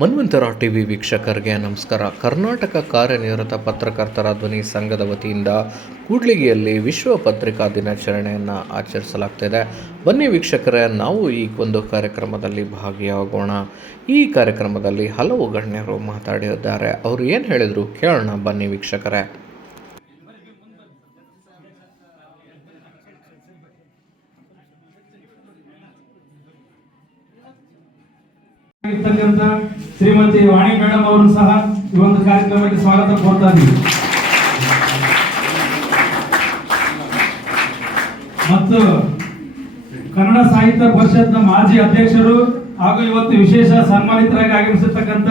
ಮನ್ವಂತರ TV ವೀಕ್ಷಕರಿಗೆ ನಮಸ್ಕಾರ. ಕರ್ನಾಟಕ ಕಾರ್ಯನಿರತ ಪತ್ರಕರ್ತರ ಧ್ವನಿ ಸಂಘದ ವತಿಯಿಂದ ಕೂಡ್ಲಿಗಿಯಲ್ಲಿ ವಿಶ್ವ ಪತ್ರಿಕಾ ದಿನಾಚರಣೆಯನ್ನು ಆಚರಿಸಲಾಗ್ತಿದೆ. ಬನ್ನಿ ವೀಕ್ಷಕರೇ, ನಾವು ಈ ಒಂದು ಕಾರ್ಯಕ್ರಮದಲ್ಲಿ ಭಾಗಿಯಾಗೋಣ. ಈ ಕಾರ್ಯಕ್ರಮದಲ್ಲಿ ಹಲವು ಗಣ್ಯರು ಮಾತಾಡಿದ್ದಾರೆ. ಅವರು ಏನು ಹೇಳಿದರು ಕೇಳೋಣ ಬನ್ನಿ ವೀಕ್ಷಕರೇ. ಇರ್ತಕ್ಕಂಥ ಶ್ರೀಮತಿ ವಾಣಿ ಮೇಡಮ್ ಅವರು ಸಹ ಈ ಒಂದು ಕಾರ್ಯಕ್ರಮಕ್ಕೆ ಸ್ವಾಗತ ಕೋರ್ತಾ ಮತ್ತು ಕನ್ನಡ ಸಾಹಿತ್ಯ ಪರಿಷತ್ನ ಮಾಜಿ ಅಧ್ಯಕ್ಷರು ಹಾಗೂ ಇವತ್ತು ವಿಶೇಷ ಸನ್ಮಾನಿತರಾಗಿ ಆಗಮಿಸಿರ್ತಕ್ಕಂಥ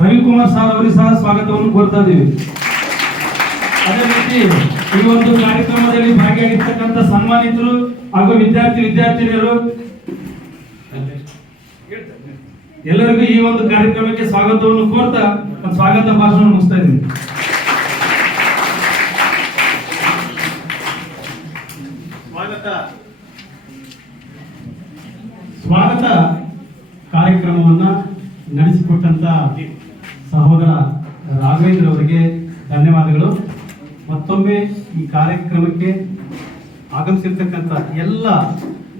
ರವಿಕುಮಾರ್ ಸರ್ ಅವರಿಗೆ ಸಹ ಸ್ವಾಗತವನ್ನು ಕೋರ್ತಾ ಇದ್ದೀವಿ. ಅದೇ ರೀತಿ ಈ ಒಂದು ಕಾರ್ಯಕ್ರಮದಲ್ಲಿ ಭಾಗಿಯಾಗಿರ್ತಕ್ಕಂಥ ಸನ್ಮಾನಿತರು ಹಾಗೂ ವಿದ್ಯಾರ್ಥಿ ವಿದ್ಯಾರ್ಥಿನಿಯರು ಎಲ್ಲರಿಗೂ ಈ ಒಂದು ಕಾರ್ಯಕ್ರಮಕ್ಕೆ ಸ್ವಾಗತವನ್ನು ಕೋರ್ತಾ ಒಂದು ಸ್ವಾಗತ ಭಾಷಣ ಮುಗಿಸ್ತಾ ಇದ್ದೀನಿ. ಸ್ವಾಗತ. ಸ್ವಾಗತ ಕಾರ್ಯಕ್ರಮವನ್ನ ನಡೆಸಿಕೊಟ್ಟಂತ ಸಹೋದರ ರಾಘವೇಂದ್ರ ಅವರಿಗೆ ಧನ್ಯವಾದಗಳು. ಮತ್ತೊಮ್ಮೆ ಈ ಕಾರ್ಯಕ್ರಮಕ್ಕೆ ಆಗಮಿಸಿರ್ತಕ್ಕಂಥ ಎಲ್ಲ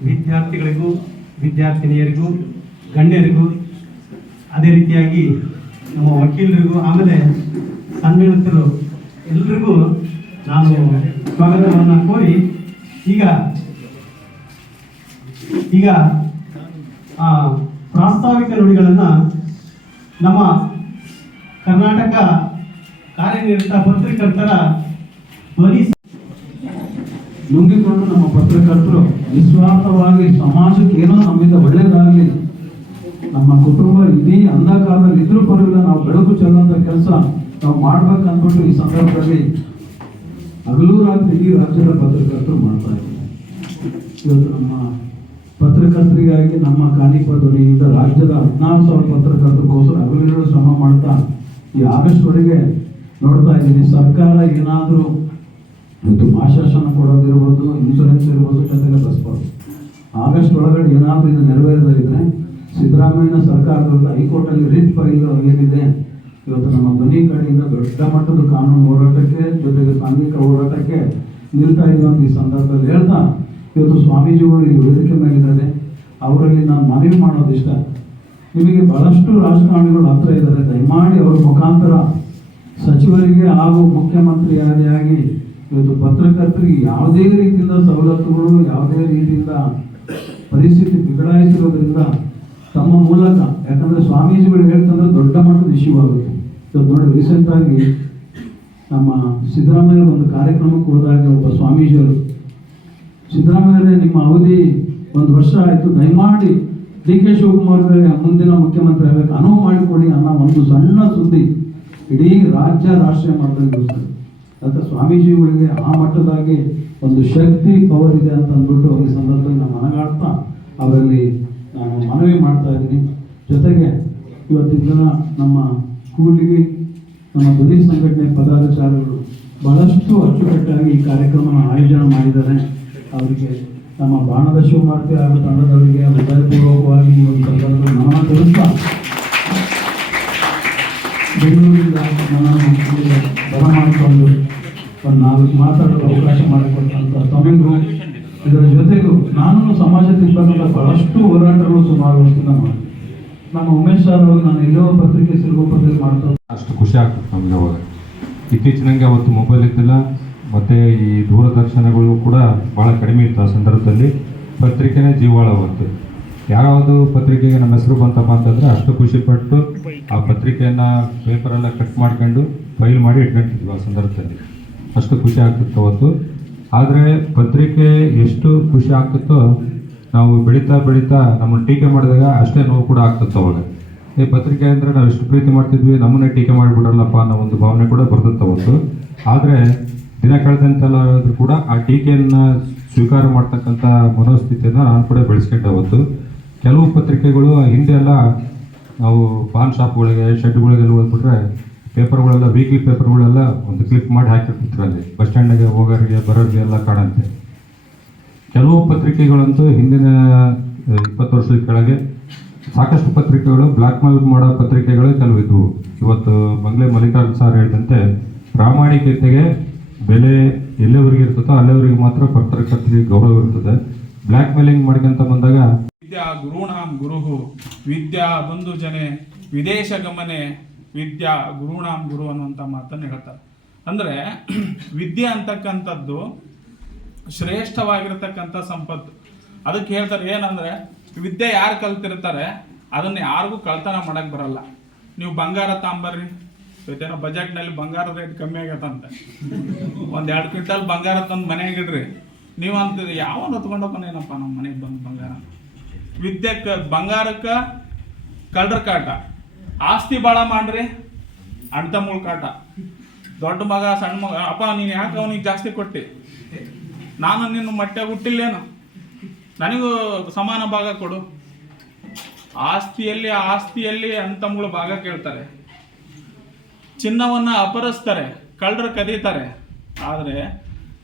ವಿದ್ಯಾರ್ಥಿಗಳಿಗೂ ವಿದ್ಯಾರ್ಥಿನಿಯರಿಗೂ ಗಣ್ಯರಿಗೂ ಅದೇ ರೀತಿಯಾಗಿ ನಮ್ಮ ವಕೀಲರಿಗೂ ಆಮೇಲೆ ಸನ್ಮಾನಿತರು ಎಲ್ರಿಗೂ ನಾನು ಸ್ವಾಗತವನ್ನು ಕೋರಿ ಈಗ ಈಗ ಪ್ರಾಸ್ತಾವಿಕ ನುಡಿಗಳನ್ನು ನಮ್ಮ ಕರ್ನಾಟಕ ಕಾರ್ಯನಿರತ ಪತ್ರಕರ್ತರ ಧ್ವನಿ ನುಂಗಿಕೊಂಡು ನಮ್ಮ ಪತ್ರಕರ್ತರು ನಿಸ್ವಾರ್ಥವಾಗಿ ಸಮಾಜಕ್ಕೆ ಏನೋ ನಮ್ಮಿಂದ ಒಳ್ಳೇದಾಗಲಿ ನಮ್ಮ ಕುಟುಂಬ ಇಡೀ ಅಂಧಕಾರದಲ್ಲಿ ಇದ್ರೂ ಪರವಾಗಿಲ್ಲ ನಾವು ಬೆಳಕು ಚೆಲ್ಲುವಂಥ ಕೆಲಸ ನಾವು ಮಾಡ್ಬೇಕು ಅಂದ್ಬಿಟ್ಟು ಈ ಸಂದರ್ಭದಲ್ಲಿ ಹಗಲು ರಾತ್ರಿ ರಾಜ್ಯದ ಪತ್ರಕರ್ತರು ಮಾಡ್ತಾ ಇದ್ದಾರೆ. ಇವತ್ತು ನಮ್ಮ ಪತ್ರಕರ್ತರಿಗಾಗಿ, ನಮ್ಮ ಕಾಣಿಪ ಧ್ವನಿಯಿಂದ ರಾಜ್ಯದ ಹದಿನಾರು ಸಾವಿರ ಪತ್ರಕರ್ತರಿಗೋಸ್ಕರ ಹಗಲಿರುಳು ಶ್ರಮ ಮಾಡ್ತಾ ಈ ಆಗಸ್ಟ್ ವರೆಗೆ ನೋಡ್ತಾ ಇದ್ದೀನಿ. ಸರ್ಕಾರ ಏನಾದರೂ ಇದು ಮಾಶಾಸನ ಕೊಡೋದಿರ್ಬೋದು ಇನ್ಶೂರೆನ್ಸ್ ಇರ್ಬೋದು, ಜೊತೆಗೆ ಬಸ್ಬೋದು ಆಗಸ್ಟ್ ಒಳಗಡೆ ಏನಾದರೂ ಇದು ನೆರವೇರದಿದ್ರೆ ಸಿದ್ದರಾಮಯ್ಯನ ಸರ್ಕಾರದಿಂದ ಹೈಕೋರ್ಟಲ್ಲಿ ರಿಟ್ ಫೈಲ್ ಏನಿದೆ ಇವತ್ತು ನಮ್ಮ ಧ್ವನಿ ಕಡೆಯಿಂದ ದೊಡ್ಡ ಮಟ್ಟದ ಕಾನೂನು ಹೋರಾಟಕ್ಕೆ ಜೊತೆಗೆ ಸಾಂಘಿಕ ಹೋರಾಟಕ್ಕೆ ನಿಲ್ತಾ ಇದ್ದೀವಿ ಈ ಸಂದರ್ಭದಲ್ಲಿ ಹೇಳ್ತಾ, ಇವತ್ತು ಸ್ವಾಮೀಜಿಗಳು ಈ ವೇದಿಕೆ ಮೇಲಿದ್ದಾರೆ. ಅವರಲ್ಲಿ ನಾನು ಮನವಿ ಮಾಡೋದಿಷ್ಟ ನಿಮಗೆ ಬಹಳಷ್ಟು ರಾಜಕಾರಣಿಗಳು ಹತ್ರ ಇದ್ದಾರೆ. ದಯಮಾಡಿ ಅವರ ಮುಖಾಂತರ ಸಚಿವರಿಗೆ ಹಾಗೂ ಮುಖ್ಯಮಂತ್ರಿಯಾದಿಯಾಗಿ ಇವತ್ತು ಪತ್ರಕರ್ತರಿಗೆ ಯಾವುದೇ ರೀತಿಯಿಂದ ಸವಲತ್ತುಗಳು, ಯಾವುದೇ ರೀತಿಯಿಂದ ಪರಿಸ್ಥಿತಿ ಬಿಗಡಾಯಿಸಿರೋದ್ರಿಂದ ತಮ್ಮ ಮೂಲಕ, ಯಾಕಂದ್ರೆ ಸ್ವಾಮೀಜಿಗಳು ಹೇಳ್ತಂದ್ರೆ ದೊಡ್ಡ ಮಟ್ಟದ ಇಶ್ಯೂ ಆಗುತ್ತೆ. ಇವತ್ತು ನೋಡಿ ರೀಸೆಂಟ್ ಆಗಿ ನಮ್ಮ ಸಿದ್ದರಾಮಯ್ಯ ಒಂದು ಕಾರ್ಯಕ್ರಮಕ್ಕೆ ಹೋದಾಗ ಒಬ್ಬ ಸ್ವಾಮೀಜಿಯವರು ಸಿದ್ದರಾಮಯ್ಯ ನಿಮ್ಮ ಅವಧಿ ಒಂದು ವರ್ಷ ಆಯಿತು, ದಯಮಾಡಿ ಡಿ ಕೆ ಶಿವಕುಮಾರ್ ಮುಂದಿನ ಮುಖ್ಯಮಂತ್ರಿ ಆಗಬೇಕು, ಅನುವು ಮಾಡಿಕೊಡಿ ಅನ್ನೋ ಒಂದು ಸಣ್ಣ ಸುದ್ದಿ ಇಡೀ ರಾಜ್ಯ ರಾಷ್ಟ್ರೀಯ ಮಟ್ಟದಲ್ಲಿ ಅಂತ ಸ್ವಾಮೀಜಿಗಳಿಗೆ ಆ ಮಟ್ಟದಾಗಿ ಒಂದು ಶಕ್ತಿ, ಪವರ್ ಇದೆ ಅಂತ ಅಂದ್ಬಿಟ್ಟು ಈ ಸಂದರ್ಭದಲ್ಲಿ ನಾನು ಮನಗಾಡ್ತಾ ಅವರಲ್ಲಿ ನಾನು ಮನವಿ ಮಾಡ್ತಾ ಇದ್ದೀನಿ. ಜೊತೆಗೆ ಇವತ್ತಿನ ನಮ್ಮ ಕೂಡ್ಲಿಗೆ ನಮ್ಮ ಧ್ವನಿ ಸಂಘಟನೆ ಪದಾಧಿಕಾರಿಗಳು ಬಹಳಷ್ಟು ಅಚ್ಚುಕಟ್ಟಾಗಿ ಈ ಕಾರ್ಯಕ್ರಮನ ಆಯೋಜನೆ ಮಾಡಿದ್ದಾರೆ. ಅವರಿಗೆ ನಮ್ಮ ಬಾಣದ ಶಿವಮಾರ್ತಿ ಹಾಗೂ ತಂಡದವರಿಗೆ ಹೃದಯಪೂರ್ವಕವಾಗಿ ಒಂದು ಸಂದರ್ಭದಲ್ಲಿ ನಮನ ತಿಳಿಸ್ತಾ ಬೆಂಗಳೂರಿಂದ ನನ್ನನ್ನು ಬರ ಮಾಡಿಕೊಂಡು ಒಂದು ನಾಲ್ಕು ಮಾತಾಡಲು ಅವಕಾಶ ಮಾಡಿಕೊಟ್ಟಂಥ ತಮಿಳು. ಇದರ ಜೊತೆಗೂ ನಾನು ಸಮಾಜದಿಂದ ಬಹಳಷ್ಟು ಹೋರಾಟಗಳು ಸುಮಾರು ವರ್ಷದಿಂದ ಮಾಡಿ ನಮ್ಮ ಉಮೇಶ್ ಸರ್ ಅವರು ನಾನು ಎಲ್ಲೋ ಪತ್ರಿಕೆ ಸಿಲ್ಗೋ ಪತ್ರಿಕೆ ಮಾಡ್ತಾ ಅಷ್ಟು ಖುಷಿ ಆಗ್ತದೆ ನಮ್ಗೆ ಅವಾಗ. ಇತ್ತೀಚಿನಂಗೆ ಅವತ್ತು ಮೊಬೈಲ್ ಇದ್ದಿಲ್ಲ, ಮತ್ತು ಈ ದೂರದರ್ಶನಗಳು ಕೂಡ ಭಾಳ ಕಡಿಮೆ ಇತ್ತು ಆ ಸಂದರ್ಭದಲ್ಲಿ. ಪತ್ರಿಕೆನೇ ಜೀವಾಳ ಅವತ್ತು ಯಾವುದು ಪತ್ರಿಕೆಗೆ ನಮ್ಮ ಹೆಸರು ಬಂತಪ್ಪ ಅಂತಂದರೆ ಅಷ್ಟು ಖುಷಿಪಟ್ಟು ಆ ಪತ್ರಿಕೆಯನ್ನು ಪೇಪರೆಲ್ಲ ಕಟ್ ಮಾಡ್ಕೊಂಡು ಫೈಲ್ ಮಾಡಿ ಇಟ್ಕೊಂಡಿದ್ವಿ ಆ ಸಂದರ್ಭದಲ್ಲಿ. ಅಷ್ಟು ಖುಷಿ ಆಗ್ತಿತ್ತು ಅವತ್ತು. ಆದರೆ ಪತ್ರಿಕೆ ಎಷ್ಟು ಖುಷಿ ಆಗ್ತಿತ್ತೋ ನಾವು ಬೆಳೀತಾ ಬೆಳೀತಾ ನಮ್ಮನ್ನು ಟೀಕೆ ಮಾಡಿದಾಗ ಅಷ್ಟೇ ನೋವು ಕೂಡ ಆಗ್ತದೆ ಅವಾಗ ಈ ಪತ್ರಿಕೆ ಅಂದರೆ ನಾವು ಎಷ್ಟು ಪ್ರೀತಿ ಮಾಡ್ತಿದ್ವಿ, ನಮ್ಮನ್ನೇ ಟೀಕೆ ಮಾಡಿಬಿಡಲ್ಲಪ್ಪ ಅನ್ನೋ ಒಂದು ಭಾವನೆ ಕೂಡ ಬರ್ತದೆ ಅವತ್ತು ಆದರೆ ದಿನ ಕಳೆದಂತೆಲ್ಲ ಕೂಡ ಆ ಟೀಕೆಯನ್ನು ಸ್ವೀಕಾರ ಮಾಡ್ತಕ್ಕಂಥ ಮನೋಸ್ಥಿತಿಯನ್ನು ನಾನು ಕೂಡ ಬೆಳೆಸ್ಕೊಂಡೆ ಅವತ್ತು. ಕೆಲವು ಪತ್ರಿಕೆಗಳು ಹಿಂದೆ ಎಲ್ಲ ನಾವು ಪಾನ್ ಶಾಪ್ಗಳಿಗೆ ಶೆಡ್ಗಳಿಗೆಲ್ಲ ಹೋಗ್ಬಿಟ್ರೆ ಪೇಪರ್ಗಳೆಲ್ಲ ವೀಕ್ಲಿ ಪೇಪರ್ಗಳೆಲ್ಲ ಒಂದು ಕ್ಲಿಪ್ ಮಾಡಿ ಹಾಕಿರ್ತಿದ್ರು ಅಲ್ಲಿ. ಬಸ್ ಸ್ಟ್ಯಾಂಡಿಗೆ ಹೋಗೋರಿಗೆ, ಬರೋರಿಗೆ ಎಲ್ಲ ಕಾಣಂತೆ ಕೆಲವು ಪತ್ರಿಕೆಗಳಂತೂ ಹಿಂದಿನ ಇಪ್ಪತ್ತು ವರ್ಷದ ಕೆಳಗೆ ಸಾಕಷ್ಟು ಪತ್ರಿಕೆಗಳು ಬ್ಲ್ಯಾಕ್ ಮೇಲ್ ಮಾಡೋ ಪತ್ರಿಕೆಗಳು ಕೆಲವು ಇದ್ವು ಇವತ್ತು ಬಂಗ್ಲೆ ಮಲ್ಲಿಕಾರ್ಜುನ್ ಸರ್ ಹೇಳಿದಂತೆ ಪ್ರಾಮಾಣಿಕತೆಗೆ ಬೆಲೆ ಎಲ್ಲಿಯವರಿಗೆ ಇರ್ತದೋ ಅಲ್ಲಿವರೆಗೆ ಮಾತ್ರ ಪತ್ರಕರ್ತರಿಗೆ ಗೌರವ ಇರ್ತದೆ. ಬ್ಲ್ಯಾಕ್ ಮೇಲಿಂಗ್ ಮಾಡ್ಕೊಂತ ಬಂದಾಗ ವಿದ್ಯಾ ಗುರುಣಾಂ ಗುರುಹು, ವಿದ್ಯಾ ಬಂಧು ಜನೆ, ವಿದೇಶ ಗಮನೆ, ವಿದ್ಯಾ ಗುರುಣಾಂ ಗುರು ಅನ್ನುವಂಥ ಮಾತನ್ನು ಹೇಳ್ತಾರೆ. ಅಂದರೆ, ವಿದ್ಯೆ ಅಂತಕ್ಕಂಥದ್ದು ಶ್ರೇಷ್ಠವಾಗಿರತಕ್ಕಂಥ ಸಂಪತ್ತು. ಅದಕ್ಕೆ ಹೇಳ್ತಾರೆ ಏನಂದ್ರೆ, ವಿದ್ಯೆ ಯಾರು ಕಲ್ತಿರ್ತಾರೆ, ಅದನ್ನ ಯಾರಿಗೂ ಕಳ್ತನ ಮಾಡಕ್ಕೆ ಬರಲ್ಲ. ನೀವು ಬಂಗಾರ ತಾಂಬರ್ರಿ. ಇವತ್ತೇನೋ ಬಜೆಟ್ನಲ್ಲಿ ಬಂಗಾರ ರೇಟ್ ಕಮ್ಮಿ ಆಗತ್ತಂತೆ ಒಂದು ಎರಡು ಕ್ವಿಂಟಲ್ ಬಂಗಾರ ತಂದು ಮನೆಗೆ ಇಡ್ರಿ. ನೀವು ಅಂತೀರಿ ಯಾವ ಏನಪ್ಪಾ ನಮ್ಮ ಮನೆಗೆ ಬಂದು ಬಂಗಾರ? ವಿದ್ಯಕ್ಕೆ ಬಂಗಾರಕ್ಕೆ ಕಳ್ರ ಕಾಟ. ಆಸ್ತಿ ಭಾಳ ಮಾಡ್ರಿ ಅಣ್ತಮ್ಮಗಳ ಕಾಟ. ದೊಡ್ಡ ಮಗ, ಸಣ್ಣ ಮಗ, ಅಪ್ಪ ನೀನು ಯಾಕೆ ಅವನಿಗೆ ಜಾಸ್ತಿ ಕೊಟ್ಟಿ? ನಾನು ನಿನ್ನ ಮಟ್ಟೆ ಹುಟ್ಟಿಲ್ಲೇನು? ನನಗೂ ಸಮಾನ ಭಾಗ ಕೊಡು. ಆಸ್ತಿಯಲ್ಲಿ ಆಸ್ತಿಯಲ್ಲಿ ಅಂತಮ್ಗಳ ಭಾಗ ಕೇಳ್ತಾರೆ. ಚಿನ್ನವನ್ನ ಅಪಹರಿಸ್ತಾರೆ ಕಳ್ಳರು ಕದೀತಾರೆ. ಆದರೆ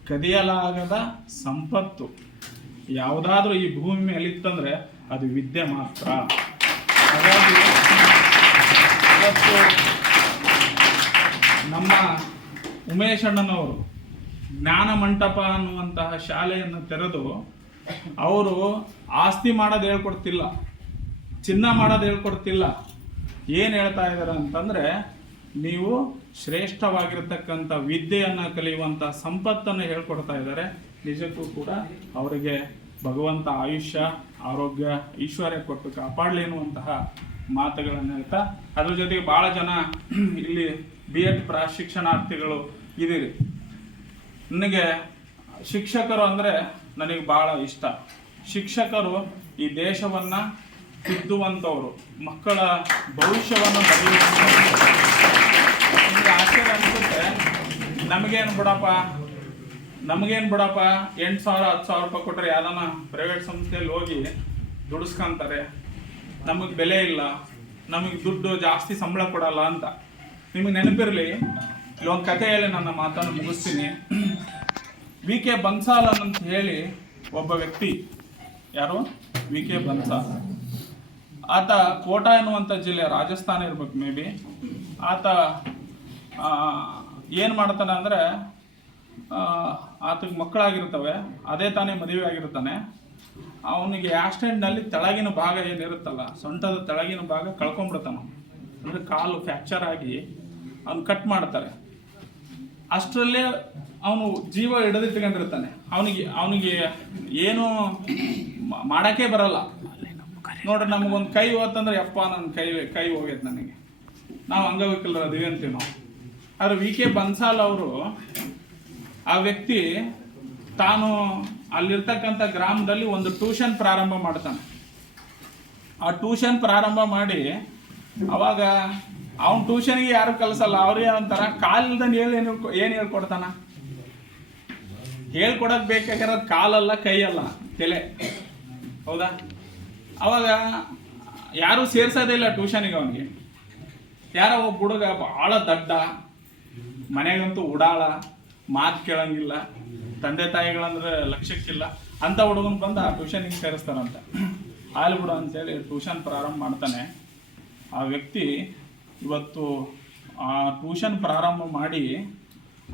ಕದಿಯಲಾಗದ ಸಂಪತ್ತು ಯಾವುದಾದ್ರೂ ಈ ಭೂಮಿ ಮೇಲೆ ಇತ್ತಂದ್ರೆ ಅದು ವಿದ್ಯೆ ಮಾತ್ರ. ನಮ್ಮ ಉಮೇಶ್ ಅಣ್ಣನವರು ಜ್ಞಾನ ಮಂಟಪ ಅನ್ನುವಂತಹ ಶಾಲೆಯನ್ನು ತೆರೆದು ಅವರು ಆಸ್ತಿ ಮಾಡೋದು ಹೇಳ್ಕೊಡ್ತಿಲ್ಲ, ಚಿನ್ನ ಮಾಡೋದು ಹೇಳ್ಕೊಡ್ತಿಲ್ಲ. ಏನು ಹೇಳ್ತಾ ಇದ್ದಾರೆ ಅಂತಂದರೆ, ನೀವು ಶ್ರೇಷ್ಠವಾಗಿರ್ತಕ್ಕಂಥ ವಿದ್ಯೆಯನ್ನು ಕಲಿಯುವಂಥ ಸಂಪತ್ತನ್ನು ಹೇಳ್ಕೊಡ್ತಾ ಇದ್ದಾರೆ ನಿಜಕ್ಕೂ ಕೂಡ ಅವರಿಗೆ ಭಗವಂತ ಆಯುಷ್ಯ, ಆರೋಗ್ಯ, ಐಶ್ವರ್ಯ ಕೊಟ್ಟು ಕಾಪಾಡಲಿ ಅನ್ನುವಂತಹ ಮಾತುಗಳನ್ನು ಹೇಳ್ತಾ, ಅದ್ರ ಜೊತೆಗೆ ಭಾಳ ಜನ ಇಲ್ಲಿ ಬಿ ಎಡ್ ಪ್ರಶಿಕ್ಷಣಾರ್ಥಿಗಳು ಇದೀರಿ ನನಗೆ ಶಿಕ್ಷಕರು ಅಂದರೆ ನನಗೆ ಭಾಳ ಇಷ್ಟ. ಶಿಕ್ಷಕರು ಈ ದೇಶವನ್ನು ತಿದ್ದುವಂಥವ್ರು ಮಕ್ಕಳ ಭವಿಷ್ಯವನ್ನು ನಿಮ್ಗೆ ಆಶ್ಚರ್ಯ ಅನಿಸುತ್ತೆ? ನಮಗೇನು ಬಿಡಪ್ಪ? ನಮಗೇನು ಬಿಡಪ್ಪ? ಎಂಟು ಸಾವಿರ, ಹತ್ತು ಸಾವಿರ ರೂಪಾಯಿ ಕೊಟ್ಟರೆ ಯಾವ್ದಾನ ಪ್ರೈವೇಟ್ ಸಂಸ್ಥೆಯಲ್ಲಿ ಹೋಗಿ ದುಡಿಸ್ಕೊಂತಾರೆ. ನಮಗೆ ಬೆಲೆ ಇಲ್ಲ. ನಮಗೆ ದುಡ್ಡು ಜಾಸ್ತಿ ಸಂಬಳ ಕೊಡಲ್ಲ ಅಂತ. ನಿಮಗೆ ನೆನಪಿರಲಿ? ಇಲ್ಲೊಂದು ಹೇಳಿ ನನ್ನ ಮಾತನ್ನು ಮುಗಿಸ್ತೀನಿ. ವಿ ಕೆ ಬನ್ಸಾಲ್ ಅಂತ ಹೇಳಿ ಒಬ್ಬ ವ್ಯಕ್ತಿ. ಯಾರು? V K Bansal. ಆತ ಕೋಟಾ ಎನ್ನುವಂಥ ಜಿಲ್ಲೆ ರಾಜಸ್ಥಾನ ಇರ್ಬೇಕು ಮೇ ಬಿ. ಆತ ಏನು ಮಾಡ್ತಾನೆ ಅಂದರೆ ಆತಗೆ ಮಕ್ಕಳಾಗಿರ್ತವೆ ಅದೇ ತಾನೇ ಮದುವೆ ಆಗಿರ್ತಾನೆ ಅವನಿಗೆ ಆಕ್ಸಿಡೆಂಟ್ನಲ್ಲಿ ತೆಳಗಿನ ಭಾಗ ಏನಿರುತ್ತಲ್ಲ, ಸೊಂಟದ ತೆಳಗಿನ ಭಾಗ ಕಳ್ಕೊಂಡ್ಬಿಡ್ತಾನೆ. ಅಂದರೆ ಕಾಲು ಫ್ಯಾಕ್ಚರ್ ಆಗಿ ಅವ್ನು ಕಟ್ ಮಾಡ್ತಾರೆ. ಅಷ್ಟರಲ್ಲೇ ಅವನು ಜೀವ ಹಿಡಿದಿಟ್ಕೊಂಡಿರ್ತಾನೆ ಅವನಿಗೆ ಅವನಿಗೆ ಏನು ಮಾಡಕ್ಕೆ ಬರಲ್ಲ. ನೋಡ್ರಿ ನಮಗೊಂದು ಕೈ ಹೋತಂದ್ರೆ, ಯಪ್ಪ ನನ್ನ ಕೈ ಕೈ ಹೋಗೈತೆ ನನಗೆ. ನಾವು ಅಂಗವಿಕಲರ ಅದೀವಿ ಅಂತೀವಿ ನಾವು. ಆದ್ರೆ ವಿ ಕೆ ಬನ್ಸಾಲ್ ಅವರು ಆ ವ್ಯಕ್ತಿ ತಾನು ಅಲ್ಲಿರ್ತಕ್ಕಂಥ ಗ್ರಾಮದಲ್ಲಿ ಒಂದು ಟ್ಯೂಷನ್ ಪ್ರಾರಂಭ ಮಾಡ್ತಾನೆ. ಆ ಟ್ಯೂಷನ್ ಪ್ರಾರಂಭ ಮಾಡಿ ಅವಾಗ ಅವ್ನ ಟ್ಯೂಷನ್ಗೆ ಯಾರು ಕಲಿಸಲ್ಲ ಅವ್ರಿಗೆ ಏನಂತಾರ? ಕಾಲಿಲ್ದನ್ ಹೇಳಿ ಏನು ಏನು ಹೇಳ್ಕೊಡ್ತಾನ? ಹೇಳ್ಕೊಡಕ್ ಬೇಕಾಗಿರೋದು ಕಾಲಲ್ಲ, ಕೈಯಲ್ಲ, ತಲೆ. ಹೌದಾ? ಅವಾಗ ಯಾರು ಸೇರ್ಸೋದೇ ಇಲ್ಲ ಟ್ಯೂಷನಿಗೆ ಅವನಿಗೆ. ಯಾರೋ ಒಬ್ಬ ಹುಡುಗ ಭಾಳ ದಡ್ಡ, ಮನೆಗಂತೂ ಉಡಾಳ, ಮಾತು ಕೇಳಂಗಿಲ್ಲ, ತಂದೆ ತಾಯಿಗಳಂದ್ರೆ ಲಕ್ಷ್ಯಕ್ಕಿಲ್ಲ ಅಂತ ಹುಡುಗನ್ ಬಂದು ಆ ಟ್ಯೂಷನಿಗೆ ಸೇರಿಸ್ತಾರಂತೆ ಆಲ್ ಬಿಡು ಅಂತೇಳಿ ಟ್ಯೂಷನ್ ಪ್ರಾರಂಭ ಮಾಡ್ತಾನೆ. ಆ ವ್ಯಕ್ತಿ ಇವತ್ತು ಆ ಟ್ಯೂಷನ್ ಪ್ರಾರಂಭ ಮಾಡಿ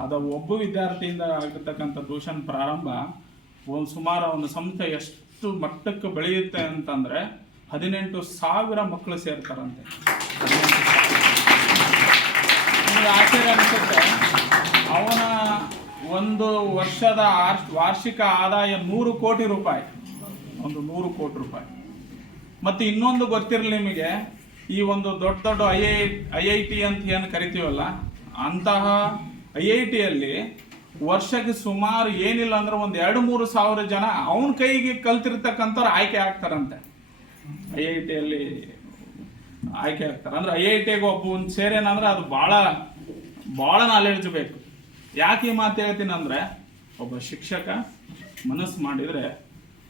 ಅದ ಒಬ್ಬ ವಿದ್ಯಾರ್ಥಿಯಿಂದ ಆಗಿರ್ತಕ್ಕಂಥ ಟ್ಯೂಷನ್ ಪ್ರಾರಂಭ, ಒಂದು ಸುಮಾರು ಒಂದು ಸಂಸ್ಥೆ ಎಷ್ಟು ಮಟ್ಟಕ್ಕೆ ಬೆಳೆಯುತ್ತೆ ಅಂತಂದ್ರೆ ಹದಿನೆಂಟು ಸಾವಿರ ಮಕ್ಕಳು ಸೇರ್ತಾರಂತೆ. ಆಶ್ಚರ್ಯ ಅನಿಸುತ್ತೆ, ಅವನ ಒಂದು ವರ್ಷದ ವಾರ್ಷಿಕ ಆದಾಯ ನೂರು ಕೋಟಿ ರೂಪಾಯಿ. ಒಂದು ನೂರು ಕೋಟಿ ರೂಪಾಯಿ. ಮತ್ತೆ ಇನ್ನೊಂದು ಗೊತ್ತಿರಲಿ ನಿಮಗೆ ಈ ಒಂದು ದೊಡ್ಡ ದೊಡ್ಡ ಐ ಐ ಐ ಟಿ ಅಂತ ಏನು ಕರಿತೀವಲ್ಲ, ಅಂತಹ ಐ ಐ ಟಿಯಲ್ಲಿ ವರ್ಷಕ್ಕೆ ಸುಮಾರು ಏನಿಲ್ಲ ಅಂದ್ರೆ ಒಂದು ಎರಡು ಮೂರು ಸಾವಿರ ಜನ ಅವನ ಕೈಗೆ ಕಲ್ತಿರ್ತಕ್ಕಂಥವ್ರು ಆಯ್ಕೆ ಆಗ್ತಾರಂತೆ. ಐ ಐ ಟಿಯಲ್ಲಿ ಆಯ್ಕೆ ಆಗ್ತಾರೆ. ಅಂದ್ರೆ ಐ ಐ ಟಿಗೆ ಒಬ್ಬ ಸೇರೇನಂದ್ರೆ ಅದು ಭಾಳ ಭಾಳ ನಾಲೆಡ್ಜ್ ಬೇಕು. ಯಾಕೆ ಈ ಮಾತು ಹೇಳ್ತೀನಿ ಒಬ್ಬ ಶಿಕ್ಷಕ ಮನಸ್ಸು ಮಾಡಿದರೆ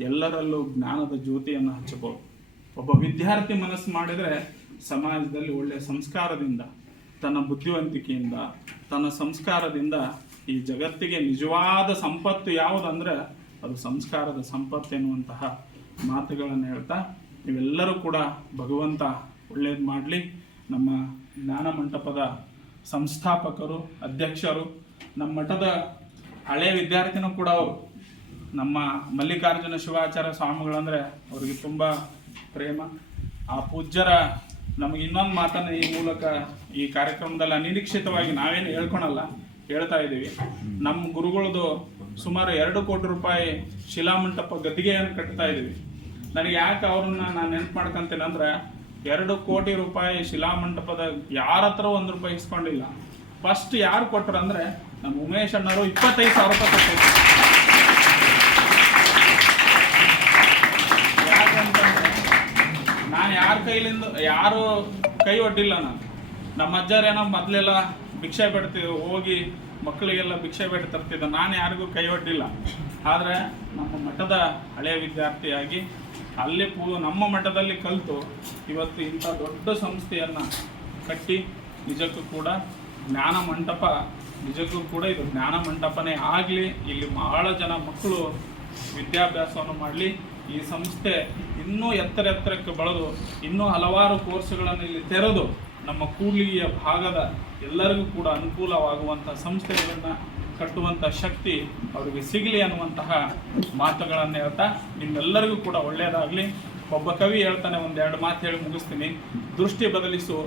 ಎಲ್ಲರಲ್ಲೂ ಜ್ಞಾನದ ಜ್ಯೋತಿಯನ್ನು ಹಚ್ಚಬಹುದು ಒಬ್ಬ ವಿದ್ಯಾರ್ಥಿ ಮನಸ್ಸು ಮಾಡಿದರೆ ಸಮಾಜದಲ್ಲಿ ಒಳ್ಳೆಯ ಸಂಸ್ಕಾರದಿಂದ, ತನ್ನ ಬುದ್ಧಿವಂತಿಕೆಯಿಂದ, ತನ್ನ ಸಂಸ್ಕಾರದಿಂದ ಈ ಜಗತ್ತಿಗೆ ನಿಜವಾದ ಸಂಪತ್ತು ಯಾವುದಂದ್ರೆ ಅದು ಸಂಸ್ಕಾರದ ಸಂಪತ್ತು ಎನ್ನುವಂತಹ ಮಾತುಗಳನ್ನು ಹೇಳ್ತಾ ನೀವೆಲ್ಲರೂ ಕೂಡ ಭಗವಂತ ಒಳ್ಳೇದು ಮಾಡಲಿ. ನಮ್ಮ ಜ್ಞಾನ ಮಂಟಪದ ಸಂಸ್ಥಾಪಕರು, ಅಧ್ಯಕ್ಷರು, ನಮ್ಮ ಮಠದ ಹಳೆ ವಿದ್ಯಾರ್ಥಿನೂ ಕೂಡ ಅವರು. ನಮ್ಮ ಮಲ್ಲಿಕಾರ್ಜುನ ಶಿವಾಚಾರ್ಯ ಸ್ವಾಮಿಗಳಂದರೆ ಅವರಿಗೆ ತುಂಬ ಪ್ರೇಮ. ಆ ಪೂಜ್ಯರ ನಮಗೆ ಇನ್ನೊಂದು ಮಾತನ್ನು ಈ ಮೂಲಕ ಈ ಕಾರ್ಯಕ್ರಮದಲ್ಲಿ ಅನಿರೀಕ್ಷಿತವಾಗಿ ನಾವೇನು ಹೇಳ್ಕೊಳಲ್ಲ, ಹೇಳ್ತಾ ಇದ್ದೀವಿ. ನಮ್ಮ ಗುರುಗಳದು ಸುಮಾರು ಎರಡು ಕೋಟಿ ರೂಪಾಯಿ ಶಿಲಾಮಂಟಪ ಗದ್ದಿಗೆಯನ್ನು ಕಟ್ತಾ ಇದ್ದೀವಿ. ನನಗೆ ಯಾಕೆ ಅವ್ರನ್ನ ನಾನು ನೆನ್ಪು ಮಾಡ್ಕೊತೀನಿ ಅಂದ್ರೆ, ಎರಡು ಕೋಟಿ ರೂಪಾಯಿ ಶಿಲಾಮಂಟಪದ ಯಾರ ಹತ್ರ ಒಂದು ರೂಪಾಯಿ ಇಸ್ಕೊಂಡಿಲ್ಲ. ಫಸ್ಟ್ ಯಾರು ಕೊಟ್ಟರು ಅಂದ್ರೆ, ನಮ್ಮ ಉಮೇಶ್ ಅಣ್ಣರು ಇಪ್ಪತ್ತೈದು ಸಾವಿರ ರೂಪಾಯಿ ಕೊಟ್ಟಿದ್ರು. ಕೈಲಿಂದ ಯಾರು ಕೈ ಒಡ್ಡಿಲ್ಲ ನಾನು. ನಮ್ಮ ಅಜ್ಜರೇನೋ ಮೊದಲೆಲ್ಲ ಭಿಕ್ಷೆ ಬಿಡ್ತಿದ್ವು ಹೋಗಿ ಮಕ್ಕಳಿಗೆಲ್ಲ ಭಿಕ್ಷೆ ಬೇಡ ತರ್ತಿದ್ದ. ನಾನು ಯಾರಿಗೂ ಕೈ ಒಡ್ಡಿಲ್ಲ. ಆದರೆ ನಮ್ಮ ಮಠದ ಹಳೆಯ ವಿದ್ಯಾರ್ಥಿಯಾಗಿ ಅಲ್ಲಿ ಪೂ, ನಮ್ಮ ಮಠದಲ್ಲಿ ಕಲಿತು ಇವತ್ತು ಇಂಥ ದೊಡ್ಡ ಸಂಸ್ಥೆಯನ್ನು ಕಟ್ಟಿ ನಿಜಕ್ಕೂ ಕೂಡ ಜ್ಞಾನ ಮಂಟಪ, ನಿಜಕ್ಕೂ ಕೂಡ ಇದು ಜ್ಞಾನ ಮಂಟಪನೇ ಆಗಲಿ, ಇಲ್ಲಿ ಬಹಳ ಜನ ಮಕ್ಕಳು ವಿದ್ಯಾಭ್ಯಾಸವನ್ನು ಮಾಡಲಿ. ಈ ಸಂಸ್ಥೆ ಇನ್ನೂ ಎತ್ತರ ಎತ್ತರಕ್ಕೆ ಬೆಳೆದು ಇನ್ನೂ ಹಲವಾರು ಕೋರ್ಸ್ಗಳನ್ನು ಇಲ್ಲಿ ತೆರೆದು ನಮ್ಮ ಕೂಡ್ಲಿಗಿಯ ಭಾಗದ ಎಲ್ಲರಿಗೂ ಕೂಡ ಅನುಕೂಲವಾಗುವಂಥ ಸಂಸ್ಥೆಗಳನ್ನು ಕಟ್ಟುವಂಥ ಶಕ್ತಿ ಅವರಿಗೆ ಸಿಗಲಿ ಅನ್ನುವಂತಹ ಮಾತುಗಳನ್ನು ಹೇಳ್ತಾ ನಿಮ್ಮೆಲ್ಲರಿಗೂ ಕೂಡ ಒಳ್ಳೆಯದಾಗಲಿ. ಒಬ್ಬ ಕವಿ ಹೇಳ್ತಾನೆ ಒಂದೆರಡು ಮಾತು ಹೇಳಿ ಮುಗಿಸ್ತೀನಿ. ದೃಷ್ಟಿ ಬದಲಿಸು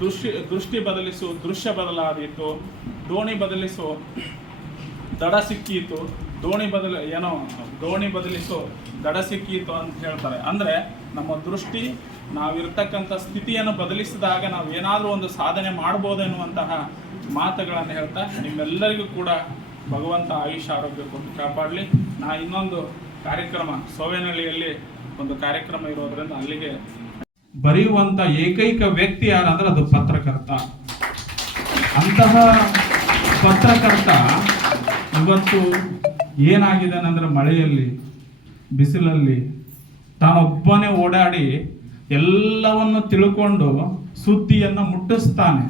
ದೃಶ್ಯ ದೃಷ್ಟಿ ಬದಲಿಸು, ದೃಶ್ಯ ಬದಲಾದೀತು, ದೋಣಿ ಬದಲಿಸು, ದಡ ಸಿಕ್ಕೀತು ದೋಣಿ ಬದಲ ಏನೋ ದೋಣಿ ಬದಲಿಸು ದಡ ಸಿಕ್ಕೀತು ಅಂತ ಹೇಳ್ತಾರೆ. ಅಂದರೆ ನಮ್ಮ ದೃಷ್ಟಿ ನಾವಿರ್ತಕ್ಕಂಥ ಸ್ಥಿತಿಯನ್ನು ಬದಲಿಸಿದಾಗ ನಾವು ಏನಾದರೂ ಒಂದು ಸಾಧನೆ ಮಾಡ್ಬೋದು ಎನ್ನುವಂತಹ ಮಾತುಗಳನ್ನು ಹೇಳ್ತಾ ನಿಮ್ಮೆಲ್ಲರಿಗೂ ಕೂಡ ಭಗವಂತ ಆಯುಷ್ ಆರೋಗ್ಯ ಕೊಟ್ಟು ಕಾಪಾಡಲಿ. ನಾ ಇನ್ನೊಂದು ಕಾರ್ಯಕ್ರಮ, ಸೋವೇನಹಳ್ಳಿಯಲ್ಲಿ ಒಂದು ಕಾರ್ಯಕ್ರಮ ಇರೋದ್ರಿಂದ ಅಲ್ಲಿಗೆ ಬರೆಯುವಂಥ ಏಕೈಕ ವ್ಯಕ್ತಿ ಯಾರಂದ್ರೆ ಅದು ಪತ್ರಕರ್ತ. ಅಂತಹ ಪತ್ರಕರ್ತ ಇವತ್ತು ಏನಾಗಿದೆ ಅಂದ್ರೆ ಮಳೆಯಲ್ಲಿ, ಬಿಸಿಲಲ್ಲಿ ತಾನೊಬ್ಬನೇ ಓಡಾಡಿ ಎಲ್ಲವನ್ನು ತಿಳ್ಕೊಂಡು ಸುದ್ದಿಯನ್ನು ಮುಟ್ಟಿಸ್ತಾನೆ.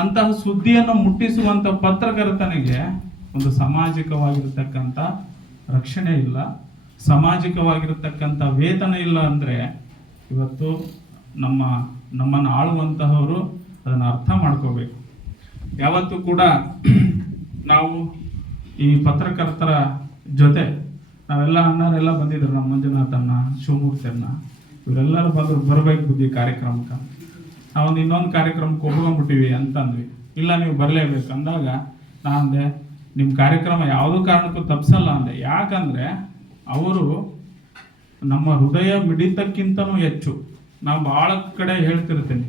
ಅಂತಹ ಸುದ್ದಿಯನ್ನು ಮುಟ್ಟಿಸುವಂತ ಪತ್ರಕರ್ತನಿಗೆ ಒಂದು ಸಾಮಾಜಿಕವಾಗಿರ್ತಕ್ಕಂಥ ರಕ್ಷಣೆ ಇಲ್ಲ. ಸಾಮಾಜಿಕವಾಗಿರ್ತಕ್ಕಂಥ ವೇತನ ಇಲ್ಲ ಅಂದ್ರೆ ಇವತ್ತು ನಮ್ಮ, ನಮ್ಮನ್ನು ಆಳುವಂತಹವರು ಅದನ್ನು ಅರ್ಥ ಮಾಡ್ಕೋಬೇಕು. ಯಾವತ್ತೂ ಕೂಡ ನಾವು ಈ ಪತ್ರಕರ್ತರ ಜೊತೆ ನಾವೆಲ್ಲ ಅಣ್ಣರೆಲ್ಲ ಬಂದಿದ್ರು, ನಮ್ಮ ಮಂಜುನಾಥಣ್ಣ ಅಣ್ಣ ಶಿವಮೂರ್ತಿ ಅಣ್ಣ ಇವರೆಲ್ಲರೂ ಬಂದ್ರು, ಬರಬೇಕು ಬುದ್ಧಿ ಕಾರ್ಯಕ್ರಮಕ್ಕೆ. ನಾವೊಂದು ಇನ್ನೊಂದು ಕಾರ್ಯಕ್ರಮಕ್ಕೆ ಒಪ್ಕೊಂಡ್ಬಿಟ್ಟಿವಿ ಅಂತಂದ್ವಿ. ಇಲ್ಲ, ನೀವು ಬರಲೇಬೇಕು ಅಂದಾಗ ನಾ ಅಂದೆ ನಿಮ್ಮ ಕಾರ್ಯಕ್ರಮ ಯಾವುದೋ ಕಾರಣಕ್ಕೂ ತಪ್ಪಿಸಲ್ಲ ಅಂದೆ. ಯಾಕಂದರೆ ಅವರು ನಮ್ಮ ಹೃದಯ ಮಿಡಿತಕ್ಕಿಂತನೂ ಹೆಚ್ಚು. ನಾವು ಭಾಳ ಕಡೆ ಹೇಳ್ತಿರ್ತೀನಿ.